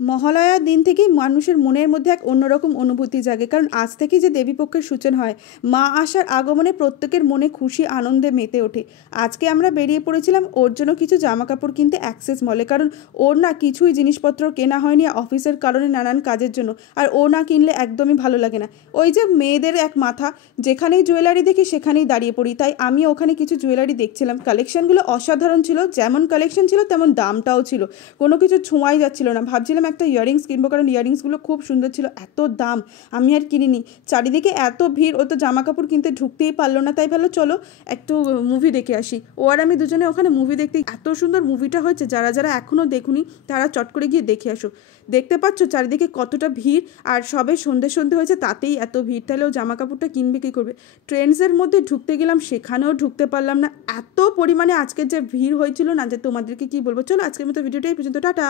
মহালয়ার দিন থেকেই মানুষের মনের মধ্যে এক অন্যরকম অনুভূতি জাগে, কারণ আজ থেকেই যে দেবীপক্ষের সূচনা হয়। মা আসার আগমনে প্রত্যেকের মনে খুশি আনন্দে মেতে ওঠে। আজকে আমরা বেরিয়ে পড়েছিলাম ওর জন্য কিছু জামা কাপড় কিনতে অ্যাক্সেস মলে, কারণ ওর না কিছুই জিনিসপত্র কেনা হয়নি অফিসের কারণে, নানান কাজের জন্য। আর ও না কিনলে একদমই ভালো লাগে না। ওই যে মেয়েদের এক মাথা, যেখানেই জুয়েলারি দেখি সেখানেই দাঁড়িয়ে পড়ি। তাই আমি ওখানে কিছু জুয়েলারি দেখছিলাম, কালেকশনগুলো অসাধারণ ছিল, যেমন কালেকশন ছিল তেমন দামটাও ছিল। কোনো কিছু ছোঁয়াই যাচ্ছিল না। ভাবছিলাম একটা ইয়াররিংস কিনবো, কারণ ইয়াররিংসগুলো খুব সুন্দর ছিল। এত দাম, আমি আর কিনিনি। চারিদিকে এত ভিড়, ও তো জামা কাপড় কিনতে ঢুকতেই পারলো না। তাই ভাবলো চলো একটু মুভি দেখে আসি। ও আর আমি দুজনে ওখানে মুভি দেখতে, এত সুন্দর মুভিটা হয়েছে, যারা যারা এখনও দেখুনি তারা চট করে গিয়ে দেখে আসো। দেখতে পাচ্ছ চারিদিকে কতটা ভিড়, আর সবে সন্ধে সন্ধে হয়েছে তাতেই এত ভিড়। তাহলে ও জামা কাপড়টা কিনবে কী করবে? ট্রেন্ডসের মধ্যে ঢুকতে গেলাম, সেখানেও ঢুকতে পারলাম না। এত পরিমাণে আজকের যে ভিড় হয়েছিল না, যে তোমাদেরকে কি বলবো। চলো আজকের মতো ভিডিওটা এই পর্যন্ত, টাটা।